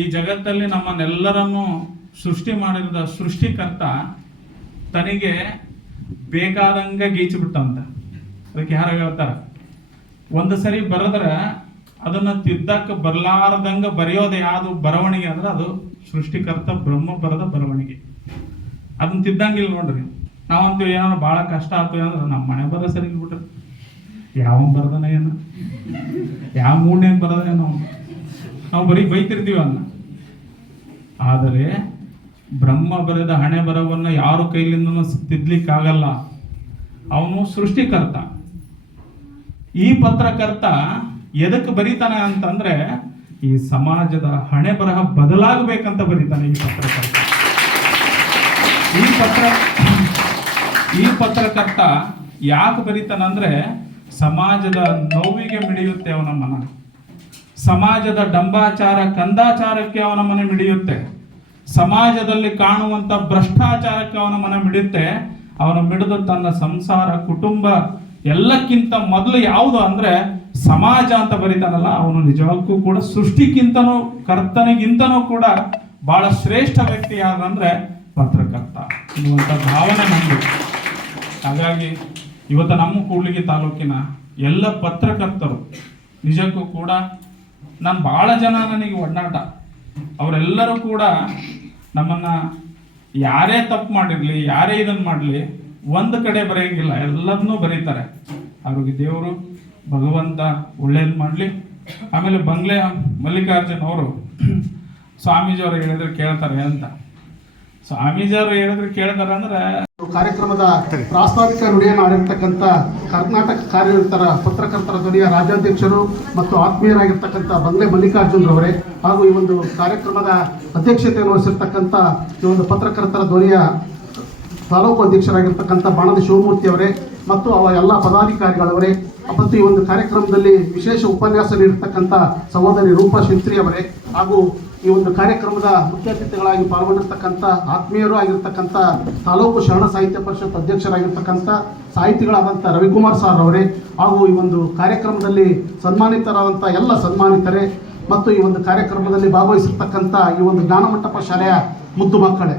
ಈ ಜಗತ್ತಲ್ಲಿ ನಮ್ಮನ್ನೆಲ್ಲರನ್ನು ಸೃಷ್ಟಿ ಮಾಡಿದ ಸೃಷ್ಟಿಕರ್ತ ತನಗೆ ಬೇಕಾದಂಗ ಗೀಚಿಬಿಟ್ಟಂತ ಅದಕ್ಕೆ ಯಾರು ಹೇಳ್ತಾರ? ಒಂದು ಸರಿ ಬರೆದ್ರೆ ಅದನ್ನ ತಿದ್ದಕ್ಕೆ ಬರ್ಲಾರ್ದಂಗ ಬರೆಯೋದು ಯಾವುದು ಬರವಣಿಗೆ ಅಂದ್ರೆ ಅದು ಸೃಷ್ಟಿಕರ್ತ ಬ್ರಹ್ಮ ಬರದ ಬರವಣಿಗೆ. ಅದನ್ನ ತಿದ್ದಂಗಿಲ್ಲ ನೋಡ್ರಿ. ನಾವಂತೀವಿ ಏನೋ ಭಾಳ ಕಷ್ಟ ಆಯ್ತು ಅಂದ್ರೆ ನಮ್ಮ ಮನೆ ಬರೋ ಸರಿ ಬಿಟ್ರಿ ಯಾವ ಬರದನ ಏನು? ಯಾವ ಮೂಡ್ನ್ಯಾಗ ಬರೋದೇನೋ ನಾವು ಬರೀ ಬೈತಿರ್ತೀವಿ ಅನ್ನ ಆದರೆ ಬ್ರಹ್ಮ ಬರೆದ ಹಣೆ ಬರವನ್ನು ಯಾರು ಕೈಲಿಂದ ತಿದ್ಲಿಕ್ಕಾಗಲ್ಲ. ಅವನು ಸೃಷ್ಟಿಕರ್ತ. ಈ ಪತ್ರಕರ್ತ ಎದಕ್ಕೆ ಬರೀತಾನೆ ಅಂತಂದ್ರೆ, ಈ ಸಮಾಜದ ಹಣೆ ಬರಹ ಬದಲಾಗಬೇಕಂತ ಬರೀತಾನೆ ಈ ಪತ್ರಕರ್ತ. ಈ ಪತ್ರ, ಈ ಪತ್ರಕರ್ತ ಯಾಕೆ ಬರೀತಾನಂದ್ರೆ, ಸಮಾಜದ ನೋವಿಗೆ ಮಿಡಿಯುತ್ತೆ ಅವನ ಮನ. ಸಮಾಜದ ಡಂಬಾಚಾರ, ಕಂದಾಚಾರಕ್ಕೆ ಅವನ ಮನೆ ಮಿಡಿಯುತ್ತೆ. ಸಮಾಜದಲ್ಲಿ ಕಾಣುವಂತ ಭ್ರಷ್ಟಾಚಾರಕ್ಕೆ ಅವನ ಮನ ಮಿಡುತ್ತೆ ಅವನು ಮಿಡಿದು ತನ್ನ ಸಂಸಾರ, ಕುಟುಂಬ ಎಲ್ಲಕ್ಕಿಂತ ಮೊದಲು ಯಾವುದು ಅಂದ್ರೆ ಸಮಾಜ ಅಂತ ಬರೀತಾನಲ್ಲ, ಅವನು ನಿಜಕ್ಕೂ ಕೂಡ ಸೃಷ್ಟಿಗಿಂತನೂ ಕರ್ತನಿಗಿಂತನೂ ಕೂಡ ಬಹಳ ಶ್ರೇಷ್ಠ ವ್ಯಕ್ತಿ ಯಾರಂದ್ರೆ ಪತ್ರಕರ್ತ ಎನ್ನುವಂತ ಭಾವನೆ ನಮ್ದು. ಹಾಗಾಗಿ ಇವತ್ತು ನಮ್ಮ ಕೂಡ್ಲಿಗಿ ತಾಲೂಕಿನ ಎಲ್ಲ ಪತ್ರಕರ್ತರು, ನಿಜಕ್ಕೂ ಕೂಡ ನಾನು ಭಾಳ ಜನ ನನಗೆ ಒಡನಾಟ. ಅವರೆಲ್ಲರೂ ಕೂಡ ನಮ್ಮನ್ನು ಯಾರೇ ತಪ್ಪು ಮಾಡಿರಲಿ, ಯಾರೇ ಇದನ್ನು ಮಾಡಲಿ, ಒಂದು ಕಡೆ ಬರೆಯಂಗಿಲ್ಲ ಎಲ್ಲದನ್ನೂ ಬರೀತಾರೆ. ಅವ್ರಿಗೆ ದೇವರು ಭಗವಂತ ಒಳ್ಳೇದು ಮಾಡಲಿ. ಆಮೇಲೆ ಬಂಗ್ಲೆ ಮಲ್ಲಿಕಾರ್ಜುನ್ ಅವರು ಸ್ವಾಮೀಜಿಯವರು ಹೇಳಿದ್ರೆ ಕೇಳ್ತಾರೆ ಅಂತ. ಸ್ವಾಮೀಜಿಯವರು ಹೇಳಿದ್ರು ಕೇಳಿದಾರ ಅಂದ್ರೆ ಕಾರ್ಯಕ್ರಮದ ಪ್ರಾಸ್ತಾವಿಕ ನುಡಿಯನ್ನು ಆಡಿರ್ತಕ್ಕಂಥ ಕರ್ನಾಟಕ ಕಾರ್ಯನಿರತರ ಪತ್ರಕರ್ತರ ಧ್ವನಿಯ ರಾಜ್ಯಾಧ್ಯಕ್ಷರು ಮತ್ತು ಆತ್ಮೀಯರಾಗಿರ್ತಕ್ಕಂಥ ಬಂಗ್ಲೆ ಮಲ್ಲಿಕಾರ್ಜುನ್ ರವರೇ ಹಾಗೂ ಈ ಒಂದು ಕಾರ್ಯಕ್ರಮದ ಅಧ್ಯಕ್ಷತೆಯನ್ನು ವಹಿಸಿರ್ತಕ್ಕಂಥ ಈ ಒಂದು ಪತ್ರಕರ್ತರ ಧ್ವನಿಯ ತಾಲೂಕು ಅಧ್ಯಕ್ಷರಾಗಿರ್ತಕ್ಕಂಥ ಬಾಣದ ಶಿವಮೂರ್ತಿ ಅವರೇ ಮತ್ತು ಅವ ಎಲ್ಲ ಪದಾಧಿಕಾರಿಗಳವರೇ, ಮತ್ತು ಈ ಒಂದು ಕಾರ್ಯಕ್ರಮದಲ್ಲಿ ವಿಶೇಷ ಉಪನ್ಯಾಸ ನೀಡಿರ್ತಕ್ಕಂಥ ಸಹೋದರಿ ರೂಪಾ ಶಿಂತ್ರಿ ಅವರೇ ಹಾಗೂ ಈ ಒಂದು ಕಾರ್ಯಕ್ರಮದ ಮುಖ್ಯ ಅತಿಥಿಗಳಾಗಿ ಪಾಲ್ಗೊಂಡಿರ್ತಕ್ಕಂಥ ಆತ್ಮೀಯರು ಆಗಿರ್ತಕ್ಕಂಥ ತಾಲೂಕು ಶರಣ ಸಾಹಿತ್ಯ ಪರಿಷತ್ ಅಧ್ಯಕ್ಷರಾಗಿರ್ತಕ್ಕಂಥ ಸಾಹಿತಿಗಳಾದಂಥ ರವಿಕುಮಾರ್ ಸಾರ್ ಅವರೇ, ಹಾಗೂ ಈ ಒಂದು ಕಾರ್ಯಕ್ರಮದಲ್ಲಿ ಸನ್ಮಾನಿತರಾದಂಥ ಎಲ್ಲ ಸನ್ಮಾನಿತರೇ, ಮತ್ತು ಈ ಒಂದು ಕಾರ್ಯಕ್ರಮದಲ್ಲಿ ಭಾಗವಹಿಸಿರ್ತಕ್ಕಂಥ ಈ ಒಂದು ಜ್ಞಾನಮಂಟಪ ಶಾಲೆಯ ಮುದ್ದು ಮಕ್ಕಳೇ.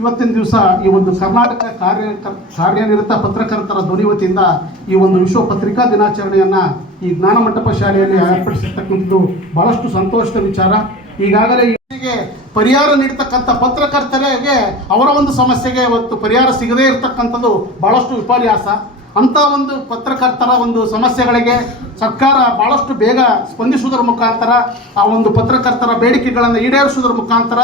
ಇವತ್ತಿನ ದಿವಸ ಈ ಒಂದು ಕರ್ನಾಟಕ ಕಾರ್ಯ, ಕಾರ್ಯನಿರತ ಪತ್ರಕರ್ತರ ಧ್ವನಿ ವತಿಯಿಂದ ಈ ಒಂದು ವಿಶ್ವ ಪತ್ರಿಕಾ ದಿನಾಚರಣೆಯನ್ನು ಈ ಜ್ಞಾನಮಂಟಪ ಶಾಲೆಯಲ್ಲಿ ಏರ್ಪಡಿಸಿರ್ತಕ್ಕಂಥದ್ದು ಬಹಳಷ್ಟು ಸಂತೋಷದ ವಿಚಾರ. ಈಗಾಗಲೇ ಪರಿಹಾರ ನೀಡ್ತಕ್ಕಂಥ ಪತ್ರಕರ್ತರಿಗೆ ಅವರ ಒಂದು ಸಮಸ್ಯೆಗೆ ಇವತ್ತು ಪರಿಹಾರ ಸಿಗದೇ ಇರತಕ್ಕಂಥದ್ದು ಬಹಳಷ್ಟು ವಿಪರ್ಯಾಸ. ಅಂಥ ಒಂದು ಪತ್ರಕರ್ತರ ಒಂದು ಸಮಸ್ಯೆಗಳಿಗೆ ಸರ್ಕಾರ ಭಾಳಷ್ಟು ಬೇಗ ಸ್ಪಂದಿಸುವುದರ ಮುಖಾಂತರ, ಆ ಒಂದು ಪತ್ರಕರ್ತರ ಬೇಡಿಕೆಗಳನ್ನು ಈಡೇರಿಸುವುದರ ಮುಖಾಂತರ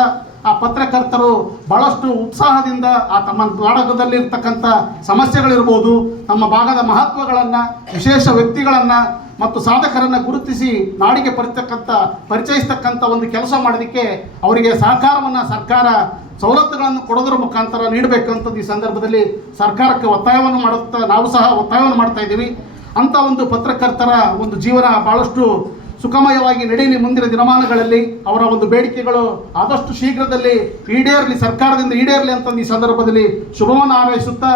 ಆ ಪತ್ರಕರ್ತರು ಭಾಳಷ್ಟು ಉತ್ಸಾಹದಿಂದ ಆ ತಮ್ಮ ನಾಟಕದಲ್ಲಿರ್ತಕ್ಕಂಥ ಸಮಸ್ಯೆಗಳಿರ್ಬೋದು, ನಮ್ಮ ಭಾಗದ ಮಹತ್ವಗಳನ್ನು, ವಿಶೇಷ ವ್ಯಕ್ತಿಗಳನ್ನು ಮತ್ತು ಸಾಧಕರನ್ನು ಗುರುತಿಸಿ ನಾಡಿಗೆ ಬರತಕ್ಕಂಥ, ಪರಿಚಯಿಸ್ತಕ್ಕಂಥ ಒಂದು ಕೆಲಸ ಮಾಡೋದಕ್ಕೆ ಅವರಿಗೆ ಸಹಕಾರವನ್ನು ಸರ್ಕಾರ ಸವಲತ್ತುಗಳನ್ನು ಕೊಡೋದ್ರ ಮುಖಾಂತರ ನೀಡಬೇಕಂಥದ್ದು ಈ ಸಂದರ್ಭದಲ್ಲಿ ಸರ್ಕಾರಕ್ಕೆ ಒತ್ತಾಯವನ್ನು ಮಾಡುತ್ತಾ, ನಾವು ಸಹ ಒತ್ತಾಯವನ್ನು ಮಾಡ್ತಾ ಇದ್ದೀವಿ. ಅಂಥ ಒಂದು ಪತ್ರಕರ್ತರ ಒಂದು ಜೀವನ ಭಾಳಷ್ಟು ಸುಖಮಯವಾಗಿ ನಡೆಯಲಿ ಮುಂದಿನ ದಿನಮಾನಗಳಲ್ಲಿ. ಅವರ ಒಂದು ಬೇಡಿಕೆಗಳು ಆದಷ್ಟು ಶೀಘ್ರದಲ್ಲಿ ಈಡೇರಲಿ, ಸರ್ಕಾರದಿಂದ ಈಡೇರಲಿ ಅಂತ ಈ ಸಂದರ್ಭದಲ್ಲಿ ಶುಭವನ್ನು ಹಾರೈಸುತ್ತಾ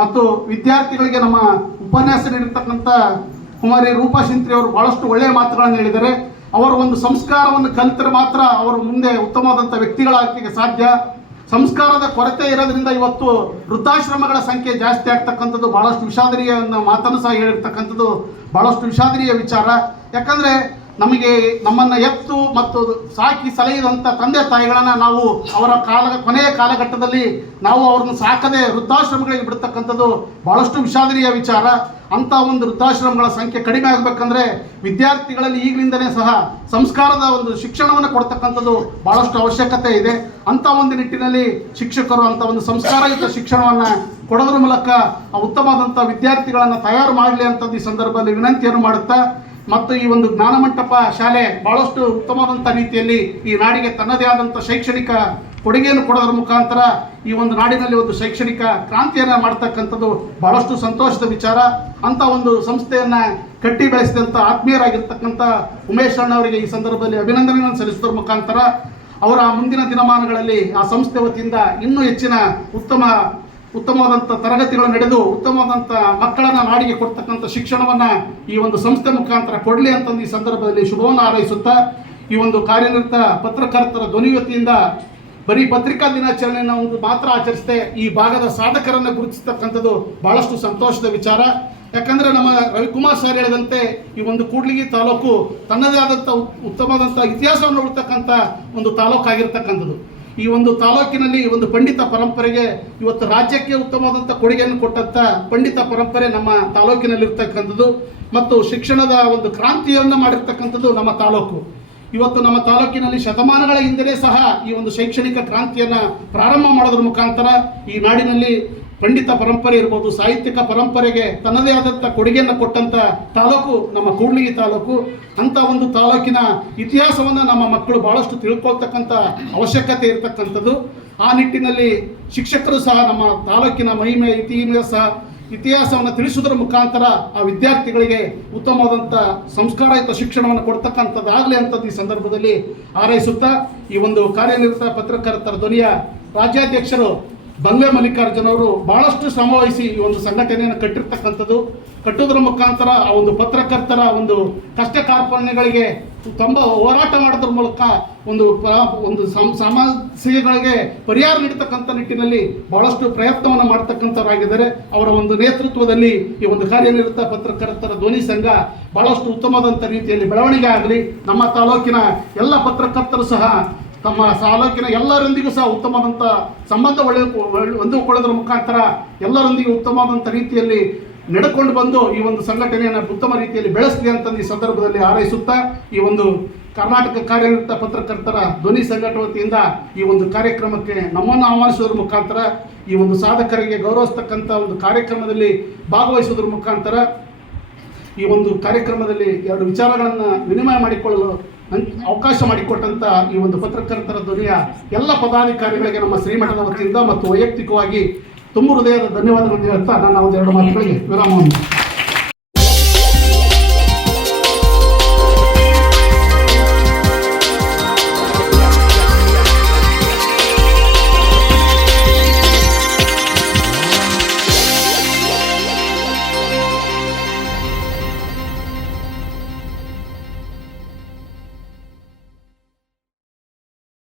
ಮತ್ತು ವಿದ್ಯಾರ್ಥಿಗಳಿಗೆ ನಮ್ಮ ಉಪನ್ಯಾಸ ನೀಡಿರ್ತಕ್ಕಂಥ ಕುಮಾರಿ ರೂಪಾ ಶಿಂತ್ರಿ ಅವರು ಬಹಳಷ್ಟು ಒಳ್ಳೆಯ ಮಾತುಗಳನ್ನು ಹೇಳಿದ್ದಾರೆ. ಅವರ ಒಂದು ಸಂಸ್ಕಾರವನ್ನು ಕಲಿತರೆ ಮಾತ್ರ ಅವರು ಮುಂದೆ ಉತ್ತಮವಾದಂಥ ವ್ಯಕ್ತಿಗಳಾಗಲಿಕ್ಕೆ ಸಾಧ್ಯ. ಸಂಸ್ಕಾರದ ಕೊರತೆ ಇರೋದ್ರಿಂದ ಇವತ್ತು ವೃದ್ಧಾಶ್ರಮಗಳ ಸಂಖ್ಯೆ ಜಾಸ್ತಿ ಆಗ್ತಕ್ಕಂಥದ್ದು ಭಾಳಷ್ಟು ವಿಷಾದನೀಯ ಮಾತನ್ನು ಸಹ ಹೇಳಿರ್ತಕ್ಕಂಥದ್ದು ಭಾಳಷ್ಟು ವಿಷಾದನೀಯ ವಿಚಾರ. ಯಾಕಂದರೆ ನಮಗೆ ನಮ್ಮನ್ನು ಎತ್ತು ಮತ್ತು ಸಾಕಿ ಸಲಹಿದಂಥ ತಂದೆ ತಾಯಿಗಳನ್ನು ನಾವು ಅವರ ಕಾಲ ಕೊನೆಯ ಕಾಲಘಟ್ಟದಲ್ಲಿ ನಾವು ಅವ್ರನ್ನ ಸಾಕದೆ ವೃದ್ಧಾಶ್ರಮಗಳಿಗೆ ಬಿಡ್ತಕ್ಕಂಥದ್ದು ಭಾಳಷ್ಟು ವಿಷಾದನೀಯ ವಿಚಾರ. ಅಂಥ ಒಂದು ವೃದ್ಧಾಶ್ರಮಗಳ ಸಂಖ್ಯೆ ಕಡಿಮೆ ಆಗಬೇಕಂದ್ರೆ ವಿದ್ಯಾರ್ಥಿಗಳಲ್ಲಿ ಈಗಲಿಂದಲೇ ಸಹ ಸಂಸ್ಕಾರದ ಒಂದು ಶಿಕ್ಷಣವನ್ನು ಕೊಡ್ತಕ್ಕಂಥದ್ದು ಭಾಳಷ್ಟು ಅವಶ್ಯಕತೆ ಇದೆ. ಅಂಥ ಒಂದು ನಿಟ್ಟಿನಲ್ಲಿ ಶಿಕ್ಷಕರು ಅಂಥ ಒಂದು ಸಂಸ್ಕಾರಯುತ ಶಿಕ್ಷಣವನ್ನು ಕೊಡೋದ್ರ ಮೂಲಕ ಉತ್ತಮವಾದಂಥ ವಿದ್ಯಾರ್ಥಿಗಳನ್ನು ತಯಾರು ಮಾಡಲಿ ಅಂತದ್ದು ಈ ಸಂದರ್ಭದಲ್ಲಿ ವಿನಂತಿಯನ್ನು ಮಾಡುತ್ತಾ ಮತ್ತು ಈ ಒಂದು ಜ್ಞಾನಮಂಟಪ ಶಾಲೆ ಬಹಳಷ್ಟು ಉತ್ತಮವಾದಂಥ ರೀತಿಯಲ್ಲಿ ಈ ನಾಡಿಗೆ ತನ್ನದೇ ಆದಂಥ ಶೈಕ್ಷಣಿಕ ಕೊಡುಗೆಯನ್ನು ಕೊಡೋದ್ರ ಮುಖಾಂತರ ಈ ಒಂದು ನಾಡಿನಲ್ಲಿ ಒಂದು ಶೈಕ್ಷಣಿಕ ಕ್ರಾಂತಿಯನ್ನು ಮಾಡ್ತಕ್ಕಂಥದ್ದು ಬಹಳಷ್ಟು ಸಂತೋಷದ ವಿಚಾರ. ಅಂತ ಒಂದು ಸಂಸ್ಥೆಯನ್ನು ಕಟ್ಟಿ ಬೆಳೆಸಿದಂಥ ಆತ್ಮೀಯರಾಗಿರ್ತಕ್ಕಂಥ ಉಮೇಶ್ ಅಣ್ಣವರಿಗೆ ಈ ಸಂದರ್ಭದಲ್ಲಿ ಅಭಿನಂದನೆಗಳನ್ನು ಸಲ್ಲಿಸೋದ್ರ ಮುಖಾಂತರ ಅವರ ಮುಂದಿನ ದಿನಮಾನಗಳಲ್ಲಿ ಆ ಸಂಸ್ಥೆ ವತಿಯಿಂದ ಇನ್ನೂ ಹೆಚ್ಚಿನ ಉತ್ತಮ ಉತ್ತಮವಾದಂಥ ತರಗತಿಗಳು ನಡೆದು ಉತ್ತಮವಾದಂಥ ಮಕ್ಕಳನ್ನ ನಾಡಿಗೆ ಕೊಡ್ತಕ್ಕಂಥ ಶಿಕ್ಷಣವನ್ನು ಈ ಒಂದು ಸಂಸ್ಥೆ ಮುಖಾಂತರ ಕೊಡಲಿ ಅಂತಂದು ಈ ಸಂದರ್ಭದಲ್ಲಿ ಶುಭವನ್ನು ಹಾರೈಸುತ್ತಾ, ಈ ಒಂದು ಕಾರ್ಯನಿರತ ಪತ್ರಕರ್ತರ ಧ್ವನಿ ವತಿಯಿಂದ ಬರೀ ಪತ್ರಿಕಾ ದಿನಾಚರಣೆಯನ್ನು ಒಂದು ಮಾತ್ರ ಆಚರಿಸದೆ ಈ ಭಾಗದ ಸಾಧಕರನ್ನು ಗುರುತಿಸ್ತಕ್ಕಂಥದ್ದು ಬಹಳಷ್ಟು ಸಂತೋಷದ ವಿಚಾರ. ಯಾಕಂದರೆ ನಮ್ಮ ರವಿಕುಮಾರ್ ಸರ್ ಹೇಳಿದಂತೆ ಈ ಒಂದು ಕೂಡ್ಲಿಗಿ ತಾಲೂಕು ತನ್ನದೇ ಆದಂಥ ಉತ್- ಉತ್ತಮವಾದಂಥ ಇತಿಹಾಸವನ್ನು ಉಳ್ತಕ್ಕಂಥ ಒಂದು ತಾಲೂಕಾಗಿರ್ತಕ್ಕಂಥದ್ದು. ಈ ಒಂದು ತಾಲೂಕಿನಲ್ಲಿ ಈ ಒಂದು ಪಂಡಿತ ಪರಂಪರೆಗೆ ಇವತ್ತು ರಾಜ್ಯಕ್ಕೆ ಉತ್ತಮವಾದಂಥ ಕೊಡುಗೆಯನ್ನು ಕೊಟ್ಟಂಥ ಪಂಡಿತ ಪರಂಪರೆ ನಮ್ಮ ತಾಲೂಕಿನಲ್ಲಿರ್ತಕ್ಕಂಥದ್ದು ಮತ್ತು ಶಿಕ್ಷಣದ ಒಂದು ಕ್ರಾಂತಿಯನ್ನು ಮಾಡಿರ್ತಕ್ಕಂಥದ್ದು ನಮ್ಮ ತಾಲೂಕು. ಇವತ್ತು ನಮ್ಮ ತಾಲೂಕಿನಲ್ಲಿ ಶತಮಾನಗಳ ಹಿಂದೆಯೇ ಸಹ ಈ ಒಂದು ಶೈಕ್ಷಣಿಕ ಕ್ರಾಂತಿಯನ್ನು ಪ್ರಾರಂಭ ಮಾಡೋದ್ರ ಮುಖಾಂತರ ಈ ನಾಡಿನಲ್ಲಿ ಪಂಡಿತ ಪರಂಪರೆ ಇರ್ಬೋದು, ಸಾಹಿತ್ಯಿಕ ಪರಂಪರೆಗೆ ತನ್ನದೇ ಆದಂಥ ಕೊಡುಗೆಯನ್ನು ಕೊಟ್ಟಂಥ ತಾಲೂಕು, ನಮ್ಮ ಕೂಡ್ಲಿಗಿ ತಾಲೂಕು ಅಂಥ ಒಂದು ತಾಲೂಕಿನ ಇತಿಹಾಸವನ್ನು ನಮ್ಮ ಮಕ್ಕಳು ಭಾಳಷ್ಟು ತಿಳ್ಕೊಳ್ತಕ್ಕಂಥ ಅವಶ್ಯಕತೆ ಇರತಕ್ಕಂಥದ್ದು. ಆ ನಿಟ್ಟಿನಲ್ಲಿ ಶಿಕ್ಷಕರು ಸಹ ನಮ್ಮ ತಾಲೂಕಿನ ಮಹಿಮೆ ಇತಿಹಾಸ ಇತಿಹಾಸವನ್ನು ತಿಳಿಸುವುದರ ಮುಖಾಂತರ ಆ ವಿದ್ಯಾರ್ಥಿಗಳಿಗೆ ಉತ್ತಮವಾದಂಥ ಸಂಸ್ಕಾರಯುತ ಶಿಕ್ಷಣವನ್ನು ಕೊಡ್ತಕ್ಕಂಥದ್ದಾಗಲಿ ಅಂಥದ್ದು ಈ ಸಂದರ್ಭದಲ್ಲಿ ಹಾರೈಸುತ್ತಾ, ಈ ಒಂದು ಕಾರ್ಯನಿರತ ಪತ್ರಕರ್ತರ ಧ್ವನಿಯ ರಾಜ್ಯಾಧ್ಯಕ್ಷರು ಬಂಗ್ಲೆ ಮಲ್ಲಿಕಾರ್ಜುನ ಅವರು ಬಹಳಷ್ಟು ಶ್ರಮವಹಿಸಿ ಈ ಒಂದು ಸಂಘಟನೆಯನ್ನು ಕಟ್ಟಿರ್ತಕ್ಕಂಥದ್ದು. ಕಟ್ಟುವುದರ ಮುಖಾಂತರ ಆ ಒಂದು ಪತ್ರಕರ್ತರ ಒಂದು ಕಷ್ಟ ಕಾರ್ಪಣ್ಯಗಳಿಗೆ ತುಂಬ ಹೋರಾಟ ಮಾಡೋದ್ರ ಮೂಲಕ ಒಂದು ಒಂದು ಸಮಸ್ಯೆಗಳಿಗೆ ಪರಿಹಾರ ನೀಡತಕ್ಕಂಥ ನಿಟ್ಟಿನಲ್ಲಿ ಬಹಳಷ್ಟು ಪ್ರಯತ್ನವನ್ನು ಮಾಡ್ತಕ್ಕಂಥವರಾಗಿದ್ದಾರೆ. ಅವರ ಒಂದು ನೇತೃತ್ವದಲ್ಲಿ ಈ ಒಂದು ಕಾರ್ಯನಿರತ ಪತ್ರಕರ್ತರ ಧ್ವನಿ ಸಂಘ ಬಹಳಷ್ಟು ಉತ್ತಮವಾದಂಥ ರೀತಿಯಲ್ಲಿ ಬೆಳವಣಿಗೆ ಆಗಲಿ. ನಮ್ಮ ತಾಲೂಕಿನ ಎಲ್ಲ ಪತ್ರಕರ್ತರು ಸಹ ತಮ್ಮ ತಾಲೂಕಿನ ಎಲ್ಲರೊಂದಿಗೂ ಸಹ ಉತ್ತಮವಾದಂಥ ಸಂಬಂಧ ಒಳ್ಳೆ ಹೊಂದಿಕೊಳ್ಳೋದ್ರ ಮುಖಾಂತರ ಎಲ್ಲರೊಂದಿಗೆ ಉತ್ತಮವಾದಂಥ ರೀತಿಯಲ್ಲಿ ನಡೆಕೊಂಡು ಬಂದು ಈ ಒಂದು ಸಂಘಟನೆಯನ್ನು ಉತ್ತಮ ರೀತಿಯಲ್ಲಿ ಬೆಳೆಸಲಿ ಅಂತ ಈ ಸಂದರ್ಭದಲ್ಲಿ ಹಾರೈಸುತ್ತಾ ಈ ಒಂದು ಕರ್ನಾಟಕ ಕಾರ್ಯನಿರತ ಪತ್ರಕರ್ತರ ಧ್ವನಿ ಸಂಘಟ ವತಿಯಿಂದ ಈ ಒಂದು ಕಾರ್ಯಕ್ರಮಕ್ಕೆ ನಮ್ಮನ್ನು ಆಹ್ವಾನಿಸೋದ್ರ ಮುಖಾಂತರ, ಈ ಒಂದು ಸಾಧಕರಿಗೆ ಗೌರವಿಸ್ತಕ್ಕಂಥ ಒಂದು ಕಾರ್ಯಕ್ರಮದಲ್ಲಿ ಭಾಗವಹಿಸೋದ್ರ ಮುಖಾಂತರ ಈ ಒಂದು ಕಾರ್ಯಕ್ರಮದಲ್ಲಿ ಎರಡು ವಿಚಾರಗಳನ್ನು ವಿನಿಮಯ ಮಾಡಿಕೊಳ್ಳಲು ಅವಕಾಶ ಮಾಡಿಕೊಟ್ಟಂತ ಈ ಒಂದು ಪತ್ರಕರ್ತರ ಧ್ವನಿಯ ಎಲ್ಲ ಪದಾಧಿಕಾರಿಗಳಿಗೆ ನಮ್ಮ ಶ್ರೀಮಠದ ವತಿಯಿಂದ ಮತ್ತು ವೈಯಕ್ತಿಕವಾಗಿ ತುಂಬ ಹೃದಯದ ಧನ್ಯವಾದಗಳನ್ನು ಹೇಳ್ತಾ ನನ್ನ ಒಂದು ಎರಡು ಮಾತುಗಳಿಗೆ ವಿರಾಮವನ್ನು.